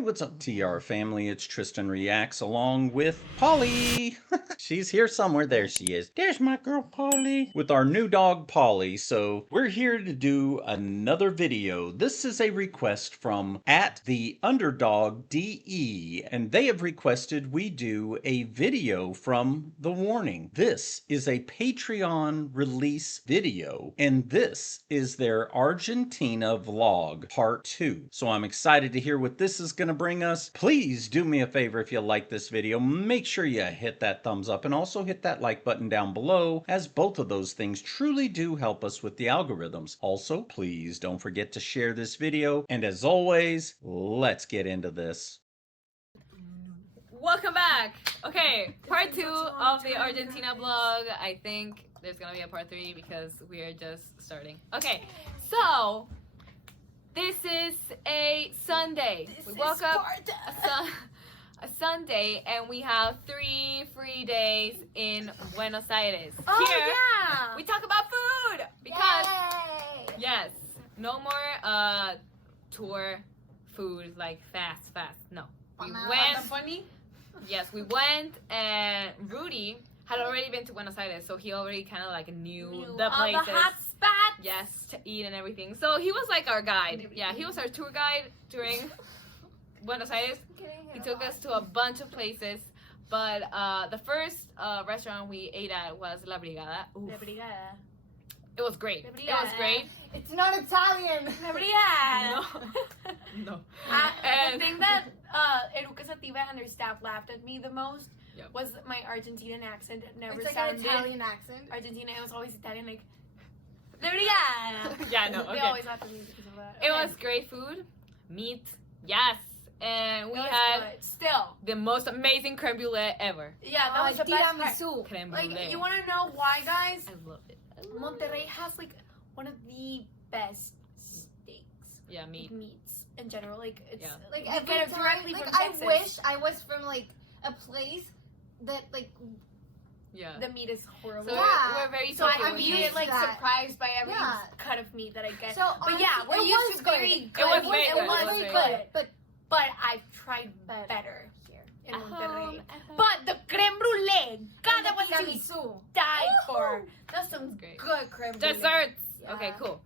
Hey, what's up, TR family? It's Tristan Reacts along with Polly. She's here somewhere. There she is. There's my girl Polly with our new dog Polly. So we're here to do another video. This is a request from @the_underdog_DE, and they have requested we do a video from The Warning. This is a Patreon release video, and this is their Argentina vlog part 2. So I'm excited to hear what this is going to bring us. Please do me a favor, if you like this video, make sure you hit that thumbs up and also hit that like button down below, as both of those things truly do help us with the algorithms. Also, please don't forget to share this video, and as always, let's get into this. Welcome back. Okay, part 2 of the Argentina vlog. I think there's gonna be a part 3 because we are just starting. Okay, so this is a Sunday. We woke up a Sunday and we have 3 free days in Buenos Aires. Oh, Here, yeah. we talk about food because Yay. yes, no more tour food like fast. No, we went. Funny? Yes, we went, and Rudy had already been to Buenos Aires, so he already kind of like knew the places. The hot spots. Yes, to eat and everything. So he was like our guide. Yeah, he was our tour guide during Buenos Aires. He took us to a bunch of places, but the first restaurant we ate at was La Brigada. La Brigada. It was great. La It Brigada. was great. It's not Italian. La Brigada. No. The thing that Eruca Sativa and their staff laughed at me the most was my Argentinian accent. It never It's like sounded an Italian accent. Argentina. It was always Italian, like La Brigada. Yeah, no, They okay. always laughed at me because of that. It was great food, meat, yes, and we It was had good. Still. the most amazing creme brulee ever. Yeah, that was the best part. tiramisu. Creme brulee. Like, you want to know why, guys? I love it. Monterrey has like one of the best steaks, Yeah, meat. meats in general. Like it's Yeah. Like you every get it time, directly like from I Texas. wish I was from like a place that like Yeah. The meat is horrible. So Yeah. we're very So picky I'm with usually meat. like that. surprised by every Yeah. cut of meat that I get. So but yeah, honestly, we're it used was to good. very It good. was very It good. was It was very good. But But I've tried better here in At Monterrey. home. But the creme brulee, God, that was to tiramisu. die for. That's some Great. good creme brulee. Desserts. Yeah. Okay, cool.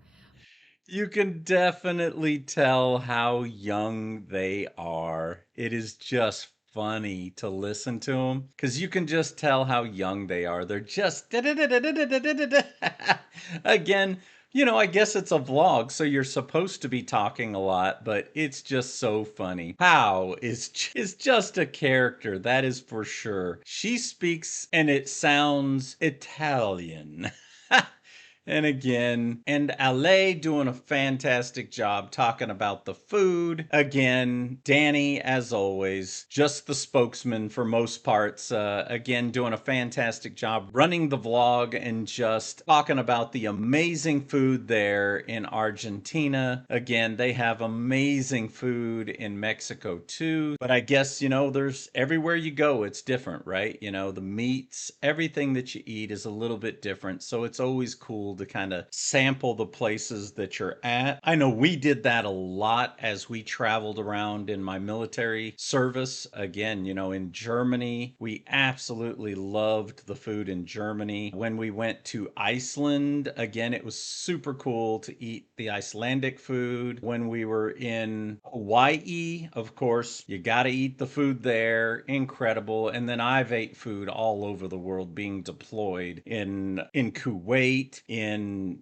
You can definitely tell how young they are. It is just funny to listen to them because you can just tell how young they are. They're just again, you know, I guess it's a vlog, so you're supposed to be talking a lot, but it's just so funny. Pau is just a character, that is for sure. She speaks and it sounds Italian. And again, and Ale doing a fantastic job talking about the food. Again, Danny, as always, just the spokesman for most parts. Again, doing a fantastic job running the vlog and just talking about the amazing food there in Argentina. Again, they have amazing food in Mexico too. But I guess, you know, there's everywhere you go, it's different, right? You know, the meats, everything that you eat is a little bit different. So it's always cool to kind of sample the places that you're at. I know we did that a lot as we traveled around in my military service. Again, you know, in Germany, we absolutely loved the food in Germany. When we went to Iceland, again, it was super cool to eat the Icelandic food. When we were in Hawaii, of course, you got to eat the food there. Incredible. And then I've ate food all over the world being deployed in Kuwait, in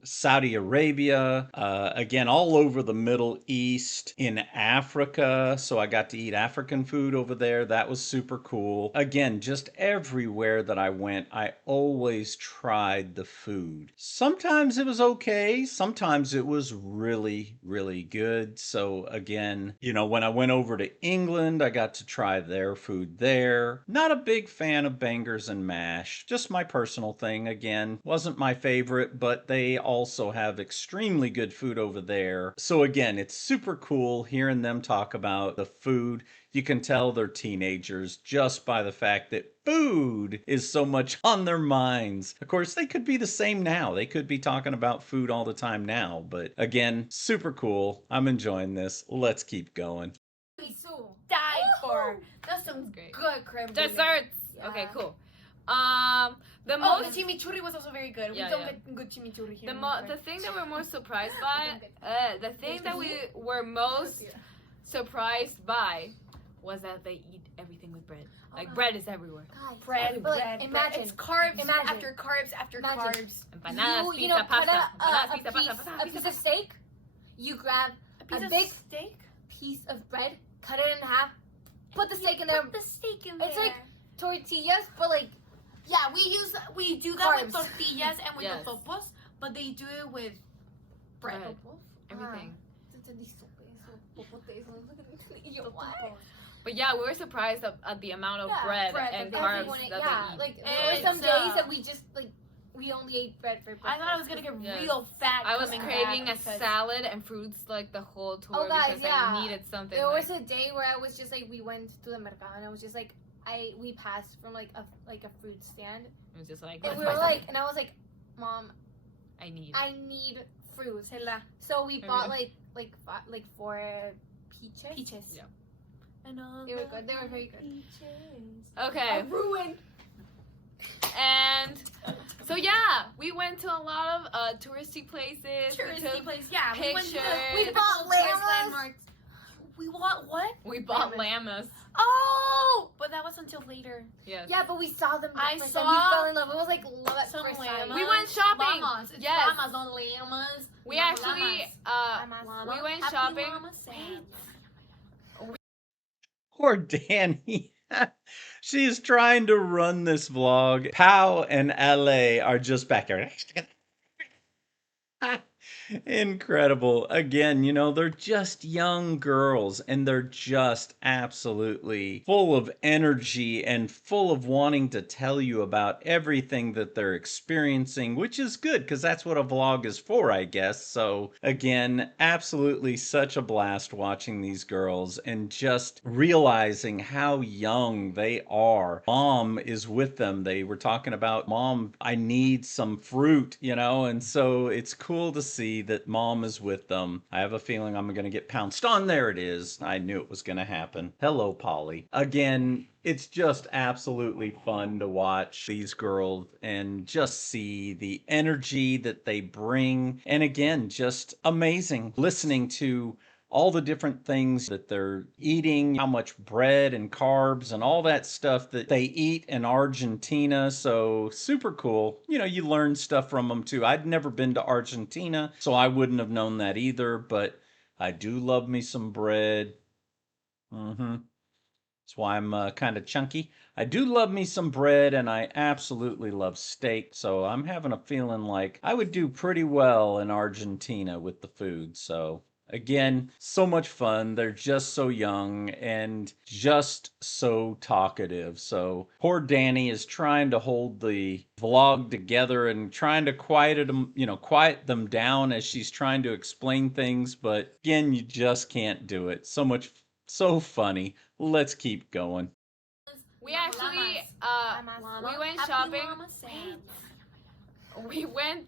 Saudi Arabia, again, all over the Middle East, in Africa. So I got to eat African food over there. That was super cool. Again, just everywhere that I went, I always tried the food. Sometimes it was okay. Sometimes it was really, really good. So again, you know, when I went over to England, I got to try their food there. Not a big fan of bangers and mash. Just my personal thing. Again, wasn't my favorite, but they also have extremely good food over there. So again, it's super cool hearing them talk about the food. You can tell they're teenagers just by the fact that food is so much on their minds. Of course, they could be the same now. They could be talking about food all the time now. But again, super cool. I'm enjoying this. Let's keep going. died for. That's some Great. good creme brulee. Desserts. Yeah. Okay, cool. The The most chimichurri was also very good. Yeah, we don't yeah. get good chimichurri here. the thing that we're most surprised by, the thing that we were most surprised by was that they eat everything with bread. Like bread is everywhere. God, bread, but, like, bread. imagine. It's carbs Imagine. after carbs after Imagine. carbs. Empanadas, you pizza, cut pasta. a Empanadas, pizza, piece, pasta, a piece of steak. You grab A piece a of big steak. piece of bread, cut it in half, put the steak in there. Put the steak in there. It's like tortillas, but like yeah, we do that with Carbs. tortillas and with Yes. the topos, but they do it with bread. Bread. Everything. But yeah, we were surprised at the amount of bread and that carbs everyone ate- that yeah, they eat. like there were some It's, days that we just like we only ate bread for breakfast. I thought I was gonna get Yes. real fat. I was coming craving back a because- salad and fruits like the whole tour Oh, guys, because yeah. I needed something. There like, was a day where I was just like, we went to the mercado and I was just like, we passed from like a fruit stand it was just like, and let's we buy were something. like, and I was like, Mom, I need. I need fruit. Sela. So we I bought really- like 4 peaches. Peaches. Yeah. And all They were the good. They were very good. peaches. Okay. Ruined. And so yeah, we went to a lot of touristy places. We Touristy took- place. Yeah, we went to pictures. we We bought bought tourist llamas. landmarks. We bought what? We bought Llamas. llamas. Oh, but that was until later. Yes. Yeah, but we saw them. I first saw and we fell in love. It was like love at Some first sight. llamas. We went shopping. Llamas. It's Yes. llamas, not llamas. We Llamas. actually Llama. we went Happy shopping. llama Sam. Poor Danny. She's trying to run this vlog. Pow and LA are just back there. Incredible. Again, you know, they're just young girls and they're just absolutely full of energy and full of wanting to tell you about everything that they're experiencing, which is good because that's what a vlog is for, I guess. So, again, absolutely such a blast watching these girls and just realizing how young they are. Mom is with them. They were talking about, Mom, I need some fruit, you know, and so it's cool to see that Mom is with them. I have a feeling I'm going to get pounced on. There it is. I knew it was going to happen. Hello, Polly. Again, it's just absolutely fun to watch these girls and just see the energy that they bring. And again, just amazing listening to all the different things that they're eating, how much bread and carbs and all that stuff that they eat in Argentina. So super cool. You know, you learn stuff from them too. I'd never been to Argentina, so I wouldn't have known that either, but I do love me some bread. That's why I'm kind of chunky. I do love me some bread, and I absolutely love steak. So I'm having a feeling like I would do pretty well in Argentina with the food. So again, so much fun. They're just so young and just so talkative. So poor Danny is trying to hold the vlog together and trying to quiet them down as she's trying to explain things. But again, you just can't do it. So funny. Let's keep going. We actually we went Happy shopping. llama Sam. We went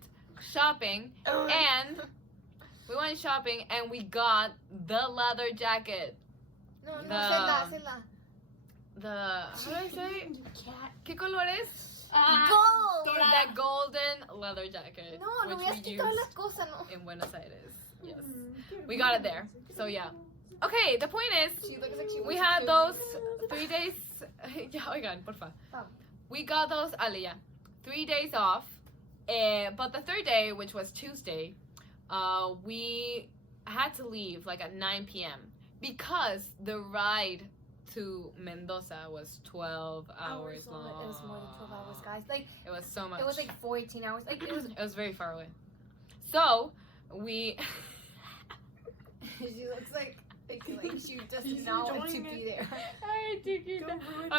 shopping and we got the leather jacket. No, The- Sela. The how do I say? ¿Qué color es? Gold. The golden leather jacket. No, no which voy a we quitar used las cosas, no. in Buenos Aires. Yes. We got it there. So yeah. Okay, the point is She looks like she we wants had to- those 3 days. Yeah, oigan, porfa. Oh. We got those, 3 days off. But the third day, which was Tuesday, we had to leave like at 9 p.m. because the ride to Mendoza was 12 hours long. It was more than 12 hours, guys. Like It was so much. it was like 14 hours. Like it was. It was very far away. So we. She looks like she does not want to be there.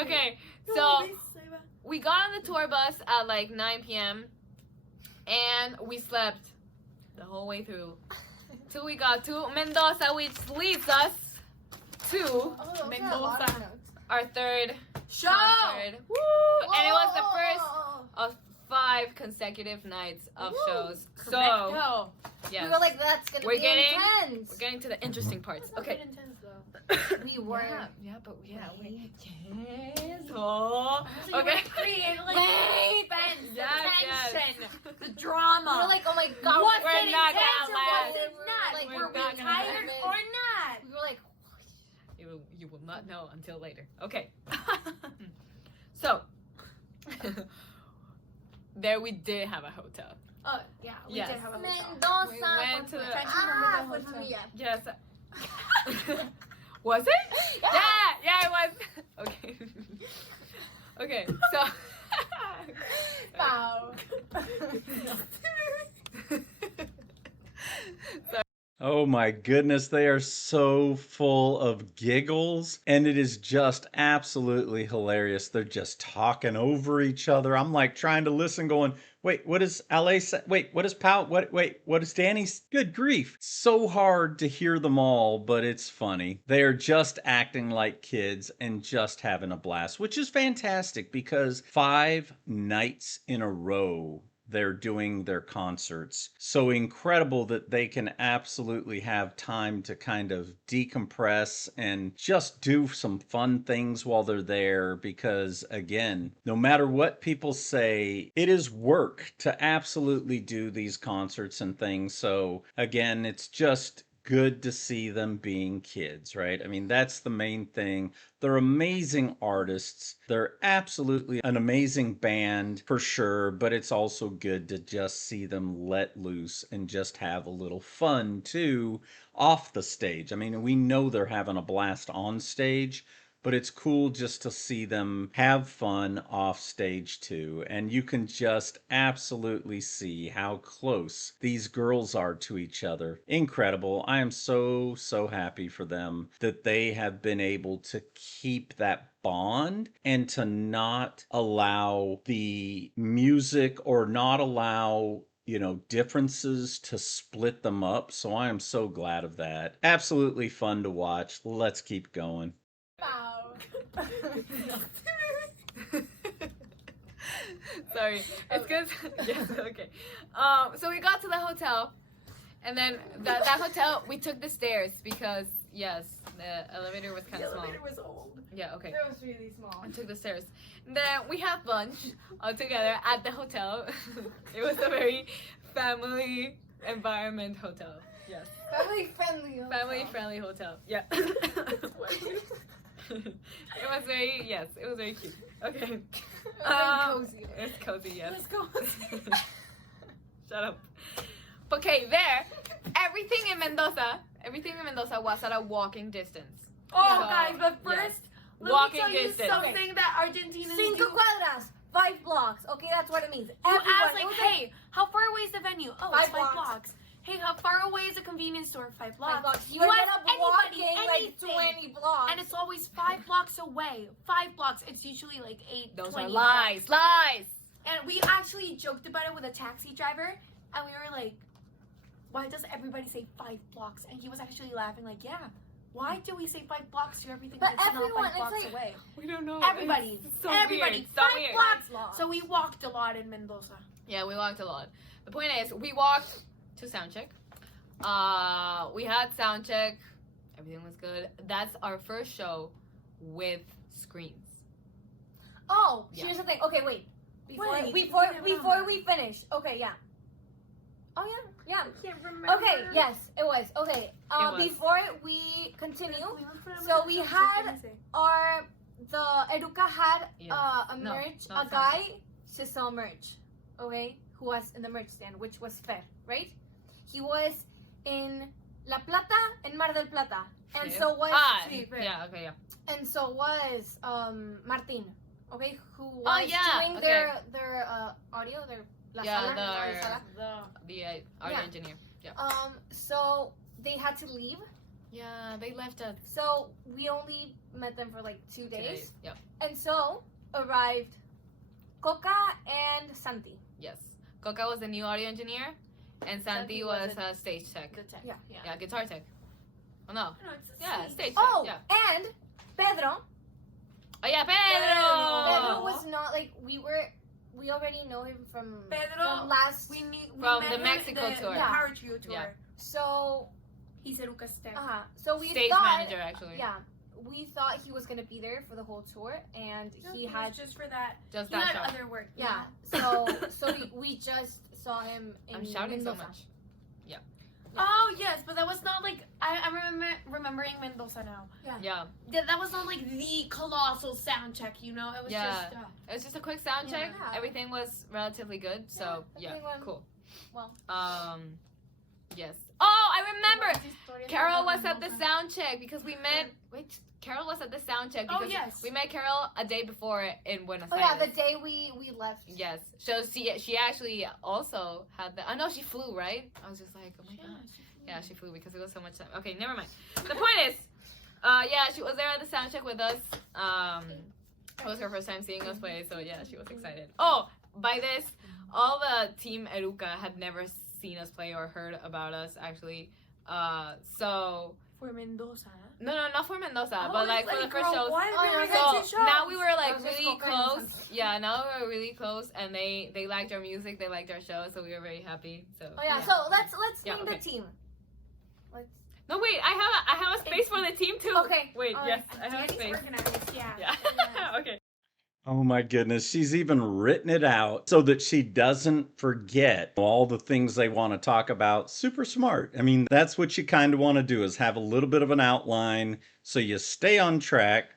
Okay, so we got on the tour bus at like 9 p.m. and we slept the whole way through till we got to Mendoza, which leads us to Mendoza. our third Show. concert. Woo! And it was the first of 5 consecutive nights of shows. So, Correcto. yes. We were like, that's gonna We're be getting- intense. We're getting to the interesting parts. Okay. Intense, though. We were. Yeah, but yeah, wait. Yes. So Oh. you Okay. were creating like Wait. suspense, the Yes, tension, yes. the We drama. were like, oh my god, was we're it not intense gonna or last. was it not? Like, Were we're we not gonna tired last. or not? we were like, You will not know until later. Okay. So, there we did have a hotel. Oh yeah, we Yes. did have a hotel. Mendoza. We went to the- Can't you remember the hotel? familia. Yes. Was it? Yeah, it was. Okay. Okay, so. Wow. Oh my goodness, they are so full of giggles, and it is just absolutely hilarious. They're just talking over each other. I'm like trying to listen, going, wait, what does LA say? Wait, what does Pow? What is Danny's? Good grief. So hard to hear them all, but it's funny. They are just acting like kids and just having a blast, which is fantastic because 5 nights in a row they're doing their concerts. So incredible that they can absolutely have time to kind of decompress and just do some fun things while they're there because, again, no matter what people say, it is work to absolutely do these concerts and things. So, again, it's just good to see them being kids, right? I mean, that's the main thing. They're amazing artists. They're absolutely an amazing band for sure, but it's also good to just see them let loose and just have a little fun too off the stage. I mean, we know they're having a blast on stage, but it's cool just to see them have fun off stage too. And you can just absolutely see how close these girls are to each other. Incredible. I am so, so happy for them that they have been able to keep that bond and to not allow the music or not allow differences to split them up. So I am so glad of that. Absolutely fun to watch. Let's keep going. Wow. Sorry, it's because yes, okay. So we got to the hotel, and then that hotel we took the stairs because yes, the elevator was kind The of small. elevator was old. Yeah, okay. It was really small. I took the stairs. And then we had lunch all together at the hotel. It was a very family environment hotel. Yes, family friendly. family friendly hotel. Yeah. It was very cute. Okay. Cozy. It's cozy, yes. Let's go. Shut up. Okay, there, everything in Mendoza was at a walking distance. Oh, So, guys, but yes. first, let Walking me tell you distance. something that Argentinians Cinco do. cuadras, 5 blocks. Okay, that's what it means. You Everyone, ask it like, was hey, how far away is the venue? Oh, it's 5 5 blocks. blocks. Hey, how far away is the convenience store? 5 blocks. 5 blocks. You You're ask gonna anybody walking like anything. 20 blocks. And it's always 5 blocks away. 5 blocks. It's usually like 8, Those 20 are lies. blocks. Lies. And we actually joked about it with a taxi driver, and we were like, why does everybody say 5 blocks? And he was actually laughing like, yeah. Why do we say 5 blocks to everything But that's everyone, not 5 it's blocks like- away? We don't know. Everybody. It's so Everybody. Weird. So 5 weird. blocks. So we walked a lot in Mendoza. Yeah, we walked a lot. The point is, we walked to soundcheck. We had soundcheck. Everything was good. That's our first show with screens. Oh, Yeah. here's the thing. Okay, wait. Wait, Before remember. we finish. Okay, yeah. Oh yeah, I can't remember. Okay, yes, it was. Okay. was. Before we continue, So we had the Educa had Yes. a No, merch, not a guy to sell merch, okay, who was in the merch stand, which was Fer, right? He was in La Plata and Mar del Plata, and Sí. so was Sí, Fer. Yeah, okay, yeah. and so was Martin, okay, who was Oh, yeah, doing okay. their audio, their La Yeah, Sala, their- Sala. The audio Yeah. engineer. Yeah. So they had to leave, Yeah, they left us so we only met them for like 2 days. today. Yeah. And so arrived Coca and Santi. Yes. Coca was the new audio engineer, and Santi Santi was was a stage tech. The tech. Yeah. Yeah, guitar tech. Oh no. No, it's a Yeah, stage. stage Oh, tech. Yeah. and Pedro. Oh yeah, Pedro Pedro. was not like we already know him from Pedro, last. We From met the him Mexico the tour. Power Trio tour. Yeah. So He's Eruka's step. So we Stage thought, manager, actually. yeah, we thought he was gonna be there for the whole tour, and he had just for that. Just He that had show. other work. yeah. So we just saw him in I'm shouting so Mendoza. much. Oh yes, but that was not like I'm remembering Mendoza now. Yeah. That was not like the colossal sound check, you know. It was Yeah. just. It was just a quick sound check. Yeah. Everything was relatively good. So, yeah, everything went cool. well. Yes. Oh, I remember! Carol was at the sound check because we met. Wait, Carol was at the sound check because yes. we met Carol a day before in Buenos Oh Aires. yeah, the day we left. Yes. So she actually also had the. I know she flew, right? I was just like, oh my god. Yeah, she flew because it was so much time. Okay, never mind. The point is, yeah, she was there at the sound check with us. It was her first time seeing us play, so yeah, she was excited. Oh, by this, all the team Eruka had never seen us play or heard about us actually. So For Mendoza. no, not for Mendoza, Oh, but like for the first shows. So now we were like Those really cocaine close. sometimes. Yeah, now we were really close, and they liked our music, they liked our show, so we were very happy. So Oh yeah, so let's Yeah, name okay. the team. Let's. no, wait, I have a space for the team too. Okay. Wait, All yes, right. I have a space. Organized, yeah. Yeah. Okay. Oh my goodness, she's even written it out so that she doesn't forget all the things they want to talk about. Super smart. I mean, that's what you kind of want to do, is have a little bit of an outline so you stay on track.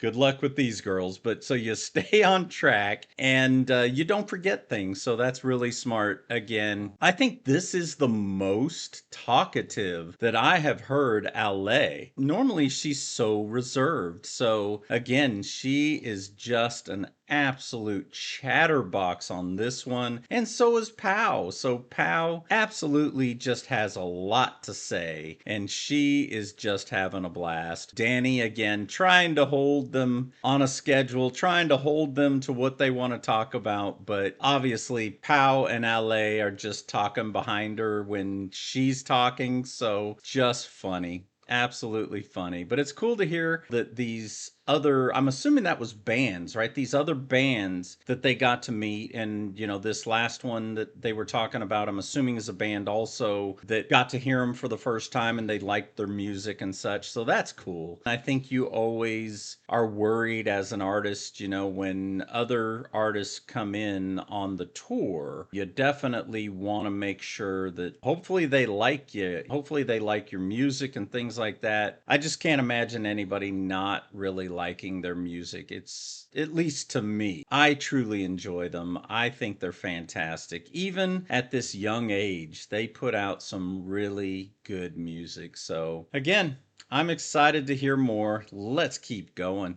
Good luck with these girls, but so you stay on track and you don't forget things. So that's really smart. Again, I think this is the most talkative that I have heard Ale. Normally she's so reserved. So again, she is just an absolute chatterbox on this one, and so is Pow. So Pow absolutely just has a lot to say, and she is just having a blast. Danny, again, trying to hold them on a schedule, trying to hold them to what they want to talk about, but obviously Pow and Ale are just talking behind her when she's talking, so just funny. Absolutely funny. But it's cool to hear that these other, I'm assuming that was bands, right? These other bands that they got to meet. And, you know, this last one that they were talking about, I'm assuming is a band also that got to hear them for the first time and they liked their music and such. So that's cool. I think you always are worried as an artist, you know, when other artists come in on the tour, you definitely want to make sure that hopefully they like you. Hopefully they like your music and things like that. I just can't imagine anybody not really liking their music. It's, at least to me, I truly enjoy them. I think they're fantastic. Even at this young age, they put out some really good music. So again, I'm excited to hear more. Let's keep going.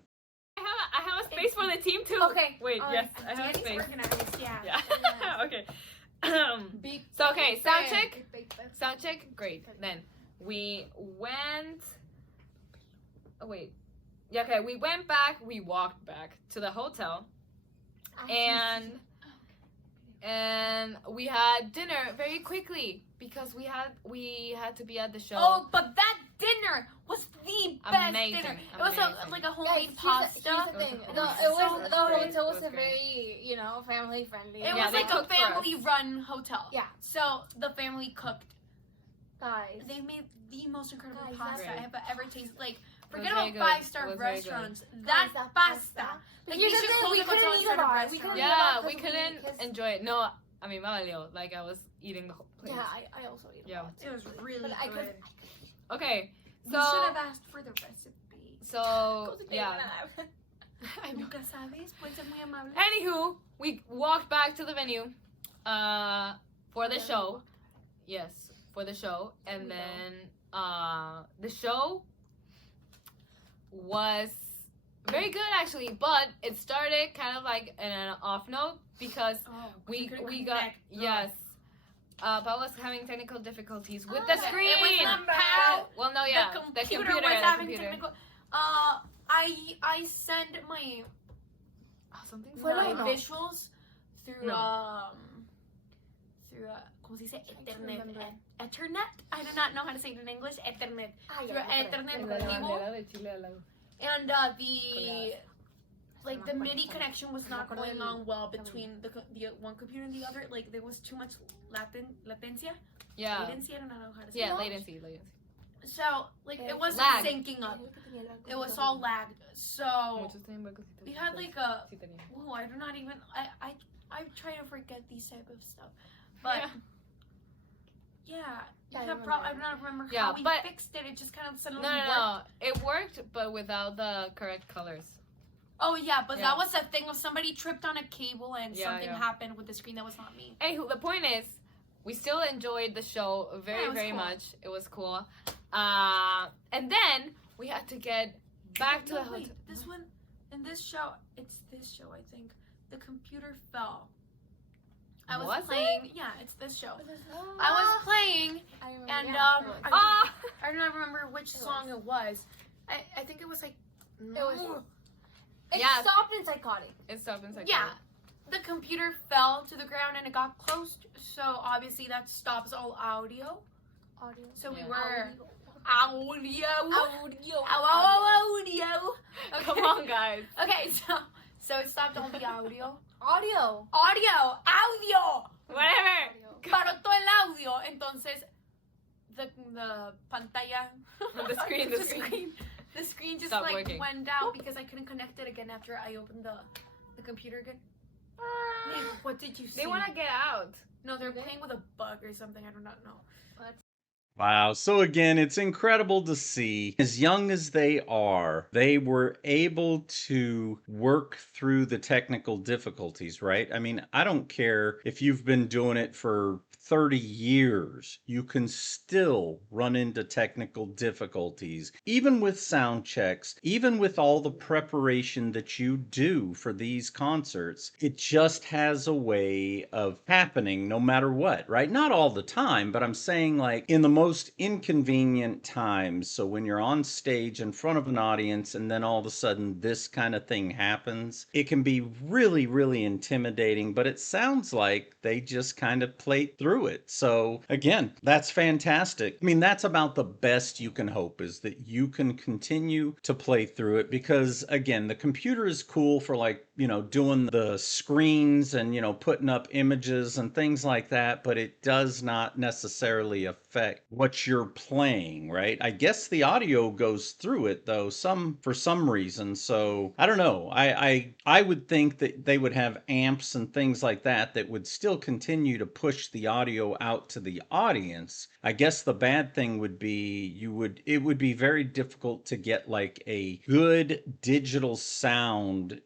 I have a space for the team too. Okay. Wait, All yes, right. I have a space. Organized, yeah. Yeah. Okay. Big So okay, sound fan. check. Sound check. Great. Then we went. Oh wait. Yeah. Okay. We went back. We walked back to the hotel, and we had dinner very quickly because we had to be at the show. Oh, but that dinner was the best Amazing, dinner. It was amazing. like a Guys, homemade here's pasta. the thing. It The was so great. hotel It was was a very, family friendly. It Yeah, was they like a cooked for us. family-run hotel. Yeah. So the family cooked. Guys. They made the most incredible Guys, pasta that's I have ever tasted. Like, was forget very about good. five-star It was very good. restaurants. Guys, That that pasta. But Like, here's we the should thing, close we the hotel couldn't and eat start a a lot. We restaurant. couldn't Yeah, because we couldn't because- enjoy it. No, I mean, Magalio, like I was eating the whole place. Yeah, I also ate a Yeah. lot. It was really But I good. could. Okay, We so should have asked for the recipe. so yeah. I know. Nunca sabes, puede ser muy amable. Anywho, we walked back to the venue, for the show. Yes, for the show, and then the show was very good actually, but it started kind of like in an off note because we got yes. Paul was having technical difficulties with the screen. It was not How? bad. Well, no, yeah, The computer was having technical. I send my Oh, something's Fue wrong. lo my no. visuals through No. ¿cómo se dice? Ethernet. remember. Ethernet? I do not know how to say it in English. Ethernet. Ah, Through yeah, Ethernet cable. And the MIDI connection was not Me acuerdo going del on well between the one computer and the other. Like there was too much latencia. Yeah. latency. I don't know how to say Yeah, it. latency. So like it wasn't Lag. syncing up. It was all lagged. So we had like a. Oh, I do not even. I try to forget these type of stuff, but yeah. Yeah, I I do not remember Yeah, how we but- fixed it. It just kind of No, suddenly no, worked. no. It worked, but without the correct colors. Oh yeah, but Yeah. that was the thing of somebody tripped on a cable and Yeah, something yeah. happened with the screen that was not me. Anywho, the point is, we still enjoyed the show very, Yeah, it was very cool. much. It was cool. And then we had to get back to No, the wait, hotel. this one in this show, it's this show I think. The computer fell. I was Was playing. Yeah, it's this show. Oh, I was playing, I remember, and yeah. Ah! I don't remember which It song it was. I think it was like. was- It Yeah. stopped in psychotic. It stopped in second. Yeah, the computer fell to the ground and it got closed. So obviously that stops all audio. Audio. So we Yeah. were audio. Audio. Audio. Okay. Come on, guys. Okay, so it stopped all the audio. Audio. Audio. Whatever. Paró todo el audio. Entonces the pantalla. The screen, the screen. The screen just Stopped like working. went out because I couldn't connect it again after I opened the computer again. Wait, what did you see? They want to get out. No, they're playing with a bug or something. I do not know. Wow. So again, it's incredible to see, as young as they are, they were able to work through the technical difficulties, right? I mean, I don't care if you've been doing it for 30 years, you can still run into technical difficulties, even with sound checks, even with all the preparation that you do for these concerts. It just has a way of happening no matter what, right? Not all the time, but I'm saying like in the most inconvenient times. So when you're on stage in front of an audience and then all of a sudden this kind of thing happens, it can be really, really intimidating, but it sounds like they just kind of played through it. So again, that's fantastic. I mean, that's about the best you can hope, is that you can continue to play through it, because again, the computer is cool for like, doing the screens and, putting up images and things like that, but it does not necessarily affect what you're playing, right? I guess the audio goes through it though, for some reason. So I don't know. I would think that they would have amps and things like that would still continue to push the audio out to the audience. I guess the bad thing would be it would be very difficult to get like a good digital sound,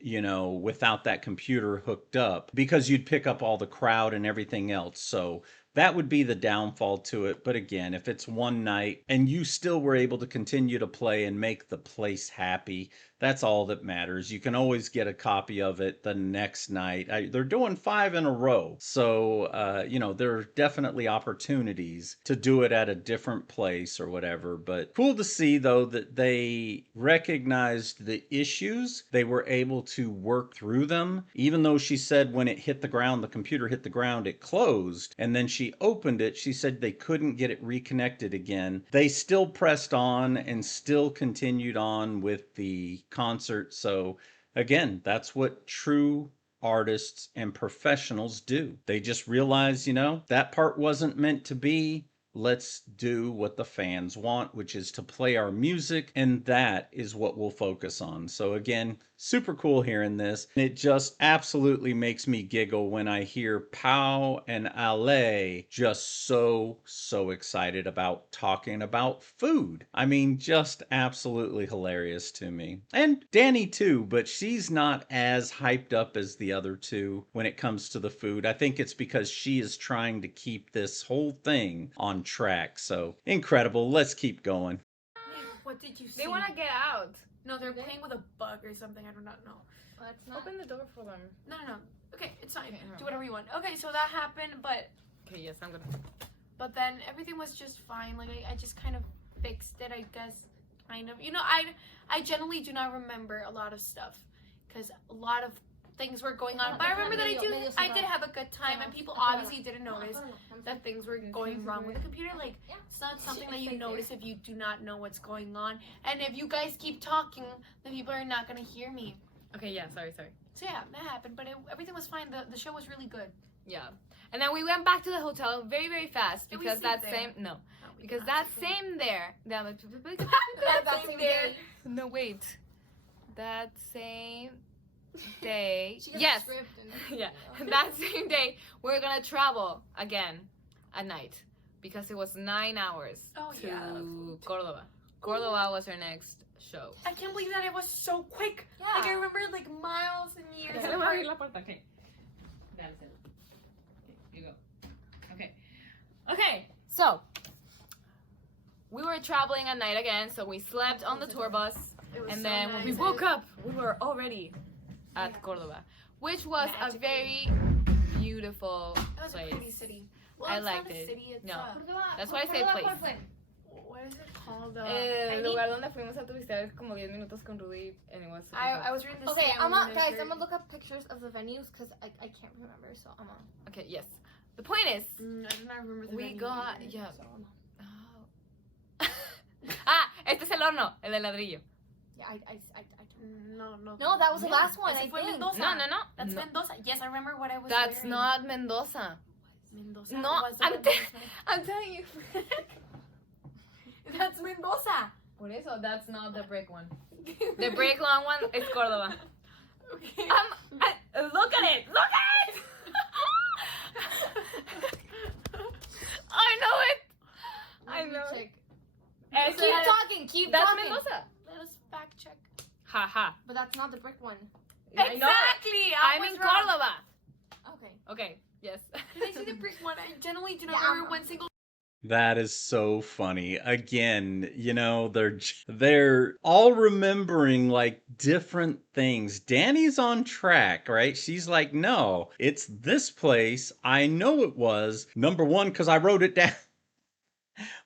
without that computer hooked up, because you'd pick up all the crowd and everything else. So that would be the downfall to it. But again, if it's one night and you still were able to continue to play and make the place happy, that's all that matters. You can always get a copy of it the next night. They're doing 5 in a row. So, there are definitely opportunities to do it at a different place or whatever. But cool to see, though, that they recognized the issues. They were able to work through them. Even though she said when it hit the ground, the computer hit the ground, it closed. And then she opened it. She said they couldn't get it reconnected again. They still pressed on and still continued on with the concert. So again, that's what true artists and professionals do. They just realize, that part wasn't meant to be. Let's do what the fans want, which is to play our music, and that is what we'll focus on. So again, super cool hearing this. It just absolutely makes me giggle when I hear Pau and Ale just so excited about talking about food. I mean, just absolutely hilarious to me. And Danny too, but she's not as hyped up as the other two when it comes to the food. I think it's because she is trying to keep this whole thing on track. So incredible. Let's keep going. Wait, what did you see? They want to get out. No, they're playing with a bug or something. I do not know. Let's not. Open the door for them. No. Okay, it's fine. Okay, Do whatever you want. Okay, so that happened, but Okay, yes, I'm gonna. then everything was just fine. Like I just kind of fixed it, I guess. Kind of. I generally do not remember a lot of stuff because a lot of things were going on. But I remember that I did have a good time, and people obviously didn't notice that things were going wrong with the computer. Like, it's not something that you notice if you do not know what's going on. And if you guys keep talking, then people are not going to hear me. Okay, yeah, sorry. So yeah, that happened, but everything was fine. The show was really good. Yeah. And then we went back to the hotel very, very fast Did we because sleep that there? same no, No, we because did that not sleep same there that That same day. no wait, that same day She has a yes script and yeah that same day we're gonna travel again at night because it was 9 hours Oh, to yeah. Cordoba. Cordoba was our next show. I can't believe that it was so quick. Yeah. Like I remember like miles and years. Déjale apart. abrir la puerta, okay. That's it. Okay, you go. Okay. Okay, so we were traveling at night again, so we slept on the tour bus, It was and so then when we nice. woke up, we were already at Cordoba, which was a Magical. very beautiful It was a place. pretty city. Well, I it's liked not a it. city, it's No. a, That's why I say place. what is it called? El lugar donde fuimos a turistear es como 10 minutos con Rudy, and it was super cool. I was reading this. Okay, thing I'm on gonna the guys. shirt. I'm gonna look up pictures of the venues because I can't remember. So I'm gonna. Okay, yes. The point is, I do not remember the we venue got either. yeah. So, Oh. Ah, este es el horno, el de ladrillo. yeah, I No. No, that was the Yeah. last one. Ese I fue think. Mendoza. No, no, no. That's No. Mendoza. Yes, I remember what I was That's wearing. not Mendoza. Mendoza. No, was the I'm Mendoza. I'm telling you. That's Mendoza. Por eso, that's not the break one. The break long one is Cordoba. Okay. Look at it! Look at it! I know it! I know it. Keep Ese- talking. Keep That's talking. Mendoza. Let us fact check. Ha ha. But that's not the brick one. I know it. Exactly. I I'm was in wrong. Cordoba. Okay. Okay, yes. Did I see the brick one? I generally do not Yeah, remember one single. That is so funny. Again, they're all remembering like different things. Danny's on track, right? She's like, "No, it's this place. I know it was. Number 1 cuz I wrote it down.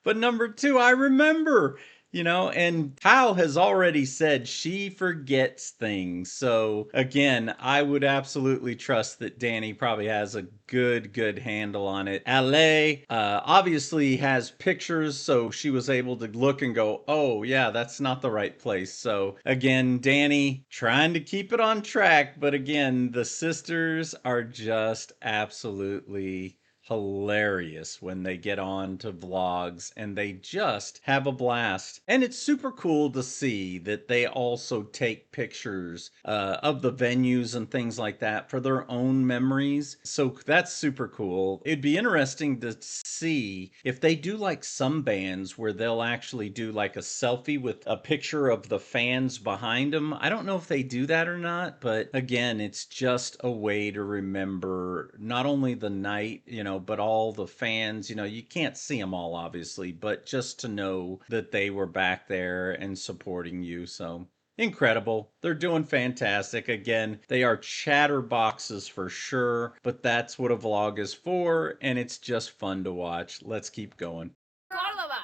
But number 2, I remember." And Kyle has already said she forgets things. So again, I would absolutely trust that Danny probably has a good handle on it. Ale obviously has pictures, so she was able to look and go, oh yeah, that's not the right place. So again, Danny trying to keep it on track, but again, the sisters are just absolutely hilarious when they get on to vlogs, and they just have a blast. And it's super cool to see that they also take pictures of the venues and things like that for their own memories. So that's super cool. It'd be interesting to see if they do like some bands where they'll actually do like a selfie with a picture of the fans behind them. I don't know if they do that or not, but again, it's just a way to remember not only the night, but all the fans. You can't see them all, obviously, but just to know that they were back there and supporting you. So incredible. They're doing fantastic. Again, they are chatterboxes for sure, but that's what a vlog is for, and it's just fun to watch. Let's keep going. Cordoba.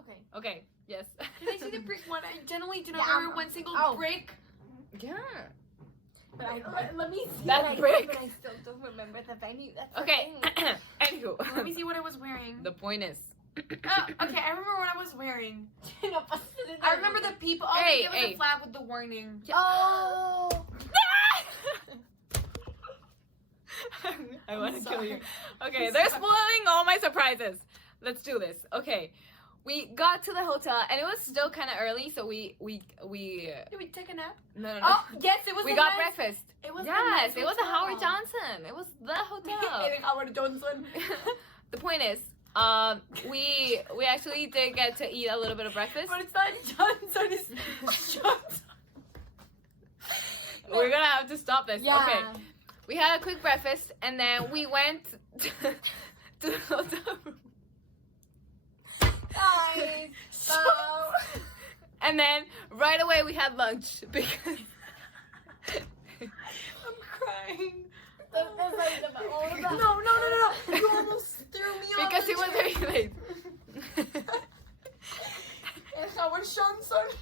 Okay. Okay, yes. Did I see the brick one? I generally do not Yeah, remember one single oh. brick. Yeah. But let me see. That what I brick. did, but I still don't remember the venue. That's the Okay. thing. Anywho. Let me see what I was wearing. The point is. Oh, okay, I remember what I was wearing. I remember the people. Oh, Hey, it was hey. a flag with the warning. Oh. I want to sorry. kill you. Okay, they're spoiling all my surprises. Let's do this. Okay. We got to the hotel and it was still kind of early, so we Did we take a nap? no. Oh, yes, it was. We the got nice- breakfast. It was. Yes, the it was a Howard Johnson. It was the hotel. Howard Johnson. The point is, we actually did get to eat a little bit of breakfast. But it's not Johnson. It's Johnson. We're gonna have to stop this. Yeah. Okay. We had a quick breakfast and then we went to the hotel room. Guys. And then right away we had lunch because I'm crying. That's like all of that. No. You almost threw me off. because the it was chair. very late. It's Howard Johnson.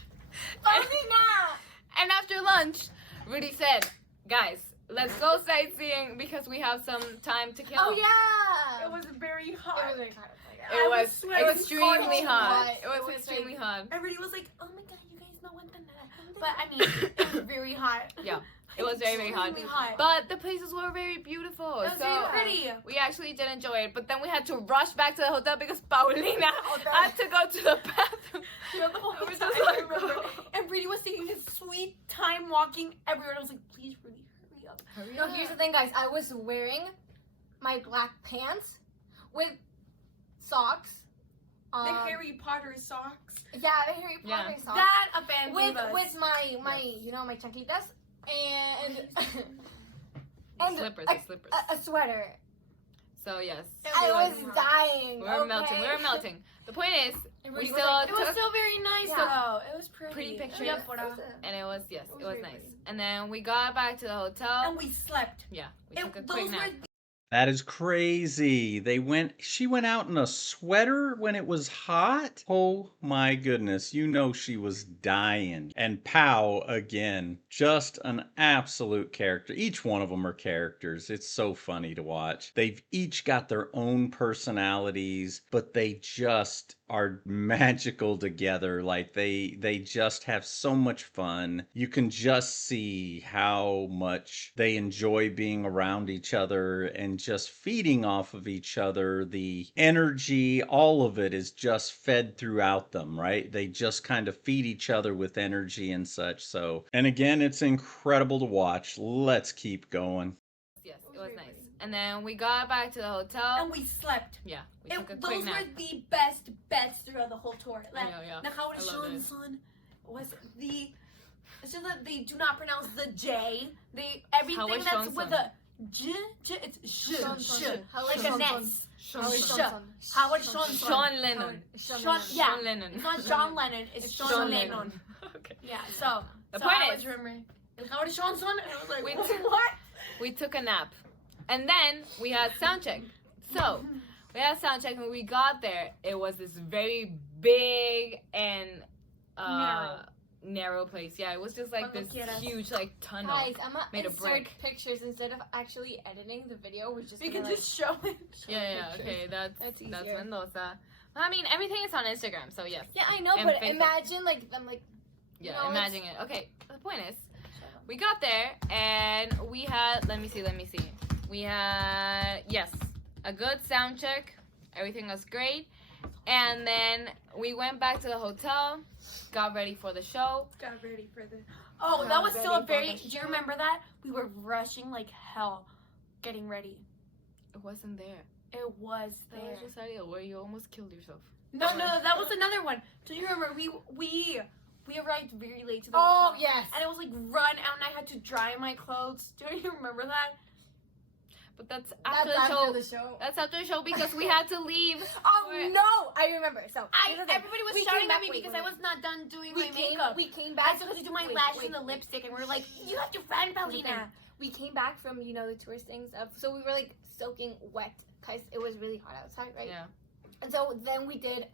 And after lunch, Rudy said, "Guys, let's go sightseeing because we have some time to kill." Oh yeah. It was very hot. It was very hot. It I was was sweating extremely so hot. hot. It was It was extremely like- hot. Everybody was like, "Oh my god, you guys know what?" But I mean, it was very hot. Yeah. It was very, very hot. Extremely hot. But the places were very beautiful. It was So very pretty. we actually did enjoy it. But then we had to rush back to the hotel because Paulina had to go to the bathroom. You know, the whole We were time just I like, remember. And Brady was taking his sweet time walking everywhere. And I was like, please, Brady, hurry up. No, here's the thing, guys. I was wearing my black pants with socks. The Harry Potter socks. Yeah, the Harry Potter socks. That a fan with gave us. with my you know, my chanclitas and and Slippers, a, the slippers. a sweater. So yes. I was dying. We were melting. We were melting. The point is, we Rudy still was like, It was took still very nice Yeah. though. It was pretty. pretty pictures. Yeah, for us. and it was yes, It was it was very nice. pretty. And then we got back to the hotel. And we slept. Yeah, we It, took a those quick were nap. That is crazy. She went out in a sweater when it was hot. Oh my goodness. You know she was dying. And Pow, again, just an absolute character. Each one of them are characters. It's so funny to watch. They've each got their own personalities, but they just are magical together. Like they just have so much fun. You can just see how much they enjoy being around each other and just feeding off of each other. The energy, all of it is just fed throughout them, right? They just kind of feed each other with energy and such. So, and again, it's incredible to watch. Let's keep going. Yes, it was nice. And then we got back to the hotel. And we slept. Yeah, we took a quick Those nap. were the best bets throughout the whole tour. Like, Yeah. Nakao I love it. Sean was the. It's just that they do not pronounce the J. They everything Howard that's Johnson. with a J, it's sh, Sean, sh, Howard like a Johnson. nest. Howard Sh. Johnson. Howard Sean. Sean Lennon. Sean, yeah. Sean Lennon. It's not John Lennon. It's Sean, Sean Lennon. Lennon. Okay. Yeah. So The so point I is- was remembering. Howard Johnson, and I was like, We- what? We took a nap. And then we had sound check. So we had sound check when we got there. It was this very big and narrow place. Yeah, it was just like this huge like tunnel. Guys, I'm gonna Made of insert brick. pictures instead of actually editing the video. We're just We gonna can just show it. Yeah, pictures. okay, that's That's easier. Mendoza. I mean, everything is on Instagram, so yes. Yeah, I know, And but Facebook. imagine like them like. Yeah, No, imagine it. Okay, the point is, we got there and we had, let me see. We had, yes, a good sound check. Everything was great. And then we went back to the hotel, got ready for the show. Got ready for the. Oh, Got that was still a ready for very. the Do you remember that? We were rushing like hell, getting ready. It wasn't there. It was That there. was just Ariel, where you almost killed yourself. No, that was another one. Do you remember we arrived very late to the Oh hotel, yes. and it was like run out, and I had to dry my clothes. Do you remember that? But that's That's after the after show. the show. That's after the show because we had to leave. Oh Wait. no! I remember. So here's the thing. Everybody was We shouting came at me back- because wait, I was not done doing we my came. makeup. We came I back. still had to do my Wait, lashes wait, and the wait. lipstick, and we were like, "You have to run, Paulina." We came back from the tourist things of so we were like soaking wet because it was really hot outside, right? Yeah. And so then we did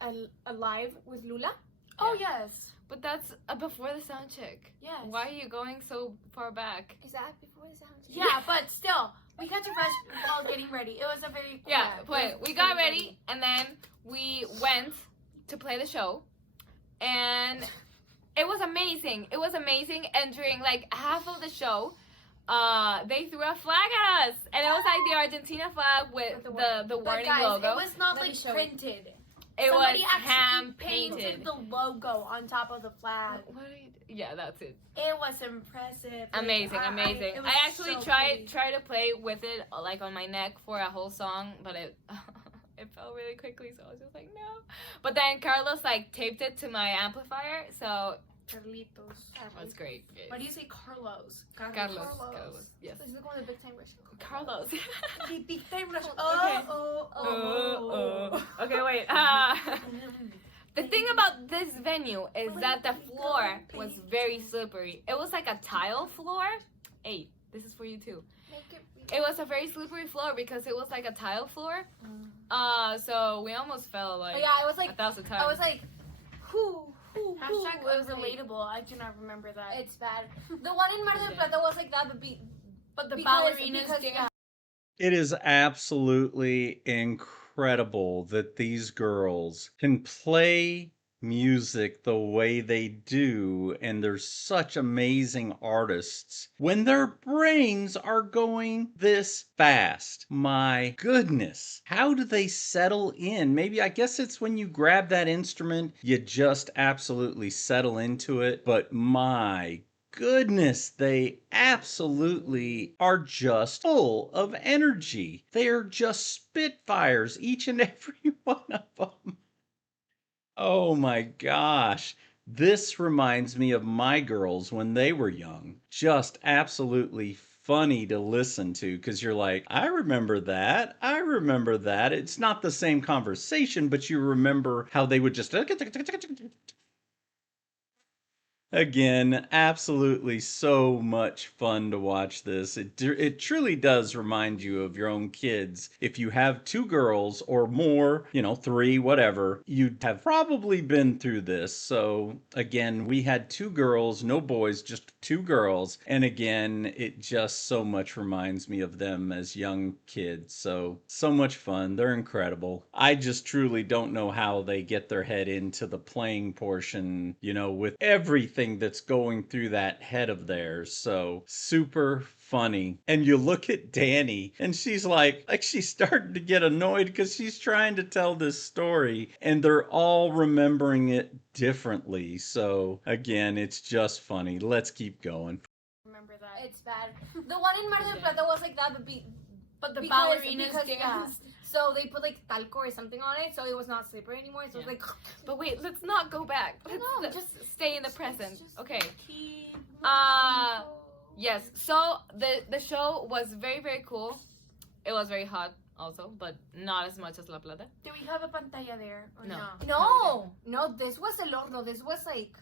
a live with Lula. Oh yes, But that's before the sound check. yes. Why are you going so far back? Is that before the sound? Yeah, but still, we had to rush while getting ready. It was a very Yeah, Yeah, but we got ready and then we went to play the show and it was amazing. It was amazing. And during like half of the show, they threw a flag at us and it was like the Argentina flag with the But warning guys, logo. it was not Let me like show you. printed. It Somebody was actually hand painted painted. the logo on top of the flag. What are you yeah, that's it. It was impressive. Like, Amazing, amazing. it was I actually so tried pretty. to play with it like on my neck for a whole song, but it it fell really quickly, so I was just like no. But then Carlos like taped it to my amplifier, so Carlitos. it was great. Why do you say Carlos? Carlos, yes. This is one of the big time Russian. Carlos. The big time rush. Okay. Okay, wait. The thing about this venue is that the floor was very slippery. It was like a tile floor. Hey, this is for you too. It was a very slippery floor because it was like a tile floor. So we almost fell like Oh, yeah, I was like, 1,000 times. I was like, whoo. Hashtag It was like- unrelatable. I do not remember that. It's bad. The one in Mar del Plata was like that, But the because- ballerinas because, did. yeah. It is absolutely incredible that these girls can play music the way they do, and they're such amazing artists when their brains are going this fast. My goodness, how do they settle in? Maybe, I guess it's when you grab that instrument, you just absolutely settle into it, but my goodness, they absolutely are just full of energy. They are just spitfires, each and every one of them. Oh my gosh. This reminds me of my girls when they were young. Just absolutely funny to listen to because you're like, I remember that. I remember that. It's not the same conversation, but you remember how they would just. Again, absolutely so much fun to watch this. It truly does remind you of your own kids. If you have two girls or more, three, whatever, you have probably been through this. So again, we had two girls, no boys, just two girls. And again, it just so much reminds me of them as young kids. So much fun. They're incredible. I just truly don't know how they get their head into the playing portion, with everything that's going through that head of theirs. So super funny. And you look at Danny and she's like she's starting to get annoyed because she's trying to tell this story and they're all remembering it differently. So again, it's just funny. Let's keep going. Remember that? It's bad. The one in Mar del Plata was like that, But the because ballerinas yeah. danced. So they put like talco or something on it, so it was not slippery anymore. So it was like. But wait, let's not go back. Let's just stay in the present. just Okay. Keep Yes. So the show was very, very cool. It was very hot also, but not as much as La Plata. Do we have a pantalla there? Or No. No, this was El Horno. This was like.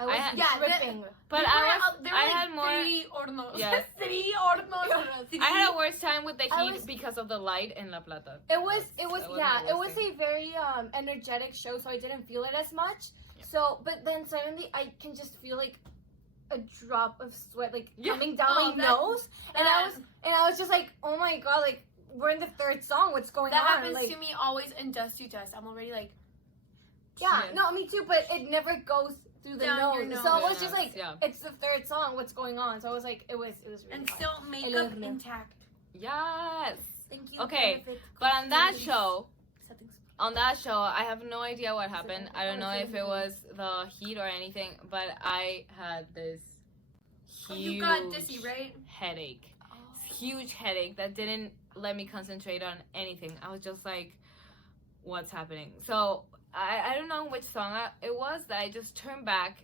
I was had- dripping. But there were I like had more. 3 hornos. Yes. 3 hornos. I had a worse time with the I heat was- because of the light in La Plata. It was That was yeah, my it worst was a very energetic show, so I didn't feel it as much. So, but then suddenly I can just feel like a drop of sweat like Yeah. coming down Oh, my that- nose, and I was just like, oh my god, like we're in the third song, what's going That on? happens Like, to me always in Just You Just. I'm already like yeah, Yes. no, me too, but it never goes through the Down nose. your nose. So it was just like, Yeah. it's the third song, what's going on? So I was like, it was really and hard. still love makeup them. intact. Yes. Thank you. Okay, Benefit but on that Settings. show, Settings. I have no idea what happened. I don't know if it was the heat or anything, but I had this huge You got dizzy, right? headache. Huge headache that didn't let me concentrate on anything. I was just like, what's happening? So I don't know which song it was that I just turned back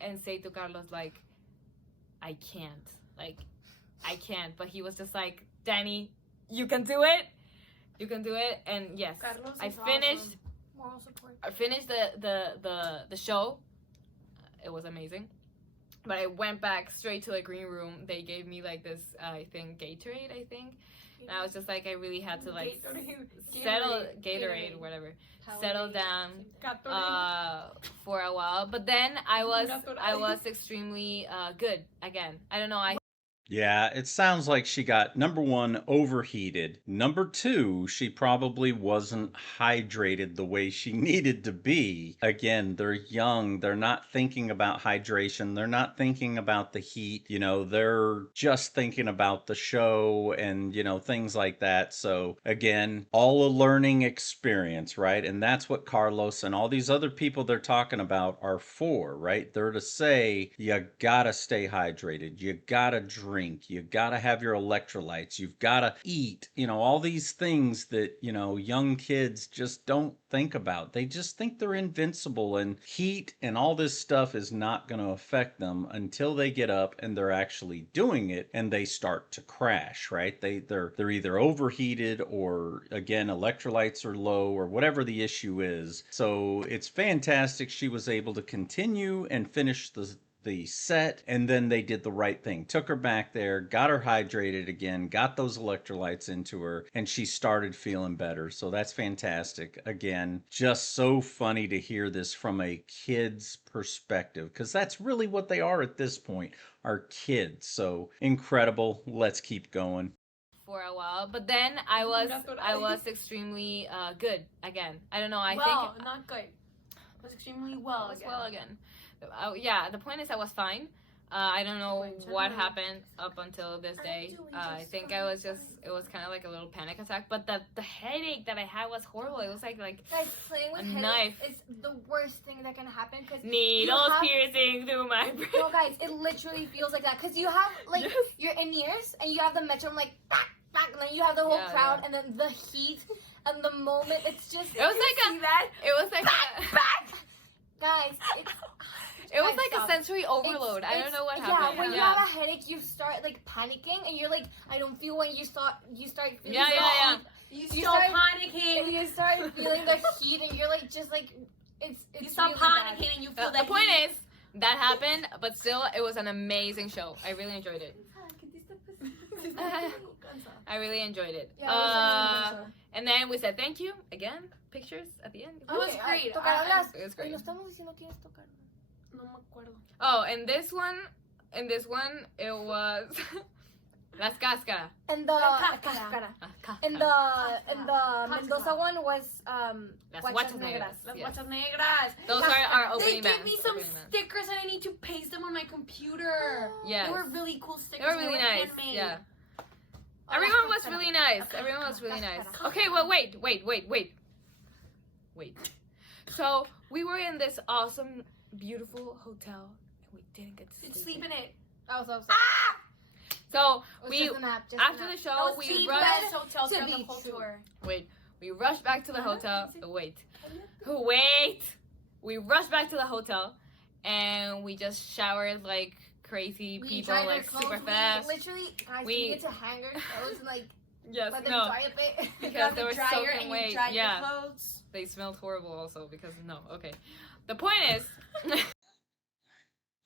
and say to Carlos, like, I can't. But he was just like, Danny, you can do it. You can do it. And yes, Carlos I is finished. awesome. Moral support. I finished the show. It was amazing. But I went back straight to the green room. They gave me like this, I think, Gatorade, And I was just like, I really had to like settle, Gatorade, whatever, settle down for a while. But then I was extremely good again. I don't know. Yeah, it sounds like she got, number one, overheated. Number two, she probably wasn't hydrated the way she needed to be. Again, they're young. They're not thinking about hydration. They're not thinking about the heat. They're just thinking about the show and, things like that. So again, all a learning experience, right? And that's what Carlos and all these other people they're talking about are for, right? They're to say, you gotta stay hydrated. You gotta drink. You got to have your electrolytes. You've got to eat. All these things that, young kids just don't think about. They just think they're invincible, and heat and all this stuff is not going to affect them until they get up and they're actually doing it and they start to crash, right? They're either overheated or, again, electrolytes are low or whatever the issue is. So it's fantastic she was able to continue and finish the set, and then they did the right thing. Took her back there, got her hydrated again, got those electrolytes into her, and she started feeling better. So that's fantastic. Again, just so funny to hear this from a kid's perspective, because that's really what they are at this point, are kids. So incredible. Let's keep going. For a while, but then I was extremely good again. I don't know. I think not good. was extremely well. It was well again. Yeah, the point is I was fine. I don't know what happened up until this day. I think it was kind of like a little panic attack. But the headache that I had was horrible. It was like guys, playing with a headache knife. is the worst thing that can happen because Needles piercing through my brain. no, guys, it literally feels like that because you have like your in-ears and you have the metronome like back, back, and then you have the whole crowd and then the heat and the moment. It's just It was like back. Guys, it was like a sensory overload. I don't know what happened. Yeah, when you have a headache, you start like panicking, and you're like, I don't feel when you start. Feeling You start panicking. And you start feeling the heat, and you're like, just like, it's you stop really panicking, bad. and you feel The point is that happened, but still, it was an amazing show. I really enjoyed it. I really enjoyed it. Yeah, and then we said thank you again. Pictures at the end. It was great. It was great. No estamos diciendo quiénes tocaron. No me acuerdo. Oh, and this one, it was Las Cáscaras. And the Cáscara. And the Mendoza one was Las Guachas Negras. Las Yes. Guachas Negras. Those are our They opening gave bands. me some Opening bands. stickers and I need to paste them on my computer. Yes. They were really cool stickers. They were really nice. handmade. Yeah. Oh, Everyone was really nice. Everyone was really nice. Okay, well, wait. So we were in this awesome, beautiful hotel, and we didn't get to Did you sleep. sleep in it? I was so So It was we just an app, just after an the app. show was we the rushed. best hotel to throughout be the whole true. tour. We rushed back to the hotel. Wait. We rushed back to the hotel, and we just showered like crazy people, dried our like super clothes. fast. We literally, guys, We- we get to hang our clothes and like Yes, let them no, dry a bit. because they were dryer soaking and wet. you dry Yeah, your clothes. they smelled horrible also because no. Okay, the point is.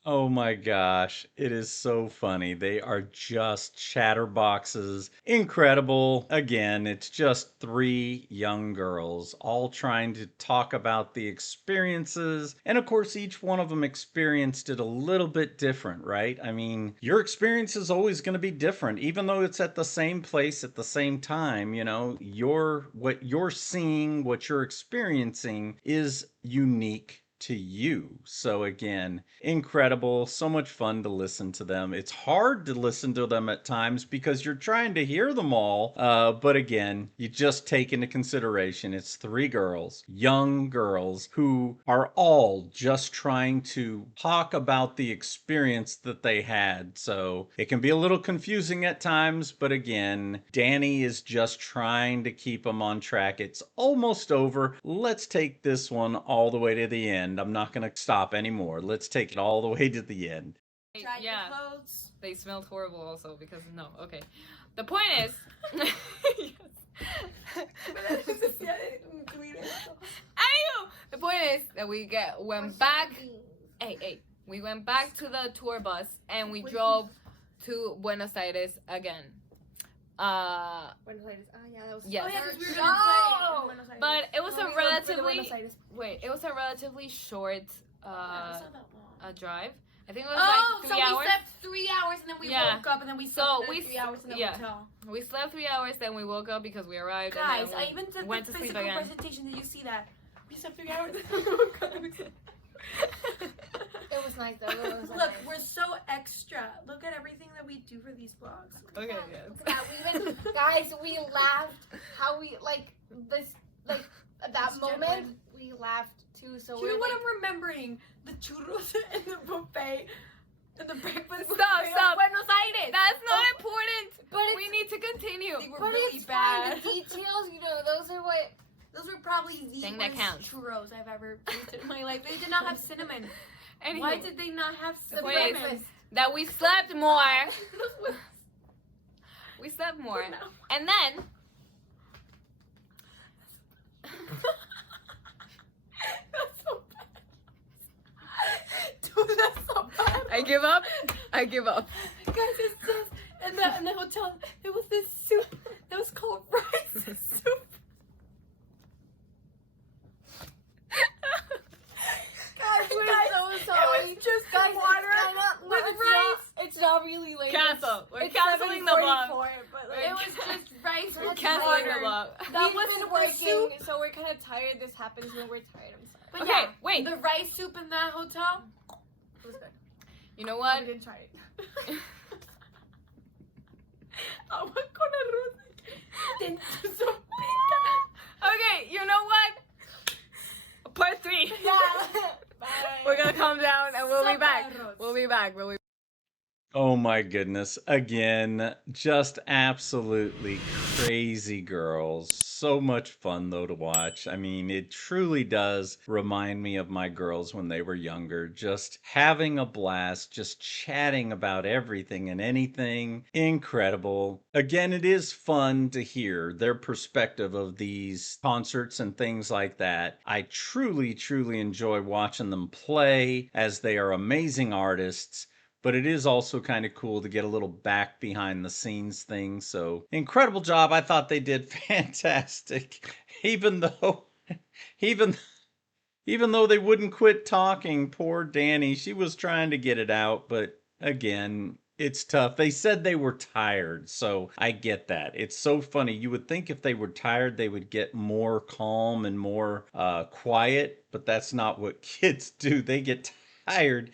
Oh my gosh, it is so funny. They are just chatterboxes. Incredible. Again, it's just three young girls all trying to talk about the experiences. And of course, each one of them experienced it a little bit different, right? I mean, your experience is always going to be different, even though it's at the same place at the same time. You know, what you're seeing, what you're experiencing is unique to you. So again, incredible, so much fun to listen to them. It's hard to listen to them at times because you're trying to hear them all, but again, you just take into consideration it's three girls, young girls, who are all just trying to talk about the experience that they had. So it can be a little confusing at times, but again, Danny is just trying to keep them on track. It's almost over. Let's take this one all the way to the end. I'm not going to stop anymore. Let's take it all the way to the end. Dry Yeah, your clothes. they smelled horrible also because no. Okay, the point is. Anywho, the point is that we went back. We went back to the tour bus and we drove to Buenos Aires again. Buenos Aires. Yeah, that was. Yes. Oh, yeah, 'cause we were No! gonna play in Buenos Aires. But it was No, a we went to relatively Buenos Aires. it was a relatively short It's not that long. drive. I think it was Oh, like so 3 hours. we slept 3 hours and then we Yeah. woke up and then we So slept we 3 hours in the yeah. hotel. We slept 3 hours, then we woke up because we arrived. Guys, and then I we even did went the to sleep physical again. presentation. Did you see that? We slept 3 hours and then we woke up. It was nice though. It was Look, nice. we're so extra. Look at everything that we do for these vlogs. Okay, yes. Yeah, we even guys, we laughed how we like this like at that It's moment genuine. we laughed too. So Do you know we're what like, I'm remembering? The churros and the buffet and the breakfast. Stop, buffet of stop. Buenos Aires. That's not important. but We need to continue. They were but really it's bad. fine. The details, you know, those are what. Those were probably the Thing that worst counts. churros I've ever tasted in my life. They did not have cinnamon. Anywho, Why did they not have The point is- cinnamon? that we slept more. Those were- We slept more, No. and then That's so bad. Dude, that's so bad. I give up. I give up. Guys, it's this. In the hotel, there was this soup that was called rice soup. Guys, we're Guys, so sorry. It was just Guys, water with with rice. rice. It's not really late. Cancel. We're It's canceling the vlog. 7:44, but like, It was just rice We're with Canceling water. the vlog. That we've was been the working, soup. so we're kind of tired. This happens when we're tired. I'm sorry. But Okay, yeah, wait. the rice soup in that hotel. It was good. You know I what? didn't try it. Agua con arroz. Okay, you know what? Part 3. Yeah. Bye. We're gonna calm down and we'll be back. Sopa. We'll be back. We'll be Oh my goodness. Again, just absolutely crazy girls. So much fun though to watch. I mean, it truly does remind me of my girls when they were younger. Just having a blast, just chatting about everything and anything. Incredible. Again, it is fun to hear their perspective of these concerts and things like that. I truly, truly enjoy watching them play as they are amazing artists. But it is also kind of cool to get a little back behind the scenes thing. So incredible job. I thought they did fantastic. Even though even even though they wouldn't quit talking, poor Danny, she was trying to get it out, but again, it's tough. They said they were tired, so I get that. It's so funny. You would think if they were tired, they would get more calm and more quiet, but that's not what kids do. They get tired,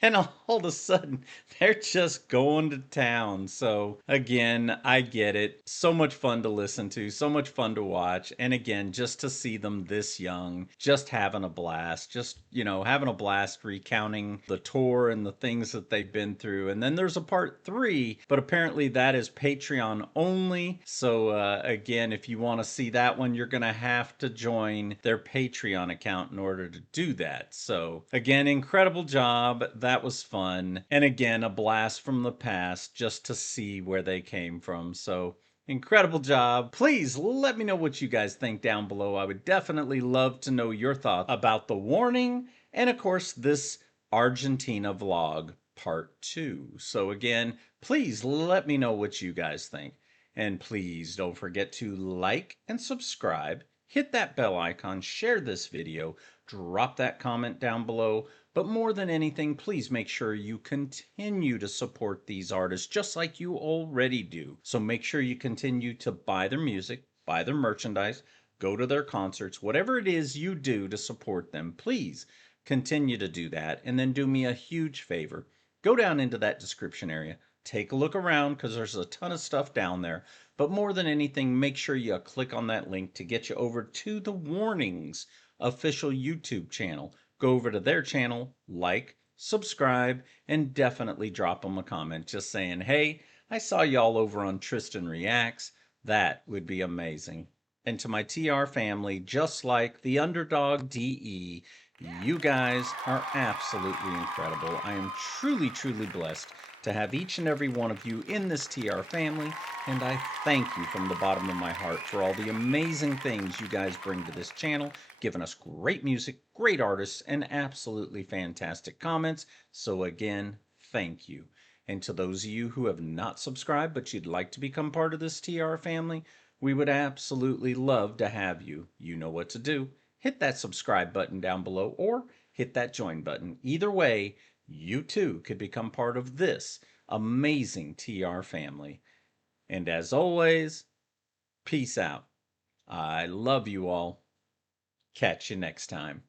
and all of a sudden, they're just going to town. So, again, I get it. So much fun to listen to, so much fun to watch. And again, just to see them this young, just having a blast, just, having a blast recounting the tour and the things that they've been through. And then there's a part 3, but apparently that is Patreon only. So, again, if you want to see that one, you're going to have to join their Patreon account in order to do that. So, again, incredible job. That was fun. And again, a blast from the past just to see where they came from. So, incredible job. Please let me know what you guys think down below. I would definitely love to know your thoughts about the warning and, of course, this Argentina vlog part 2. So, again, please let me know what you guys think. And please don't forget to like and subscribe. Hit that bell icon, share this video, drop that comment down below. But more than anything, please make sure you continue to support these artists just like you already do. So make sure you continue to buy their music, buy their merchandise, go to their concerts, whatever it is you do to support them, please continue to do that. And then do me a huge favor. Go down into that description area. Take a look around because there's a ton of stuff down there. But more than anything, make sure you click on that link to get you over to the Warnings official YouTube channel. Go over to their channel, like, subscribe, and definitely drop them a comment just saying, hey, I saw y'all over on Tristan Reacts. That would be amazing. And to my TR family, just like the underdog DE, you guys are absolutely incredible. I am truly, truly blessed to have each and every one of you in this TR family, and I thank you from the bottom of my heart for all the amazing things you guys bring to this channel, giving us great music, great artists, and absolutely fantastic comments. So again, thank you. And to those of you who have not subscribed but you'd like to become part of this TR family, we would absolutely love to have you. You know what to do. Hit that subscribe button down below or hit that join button. Either way, you too could become part of this amazing TR family. And as always, peace out. I love you all. Catch you next time.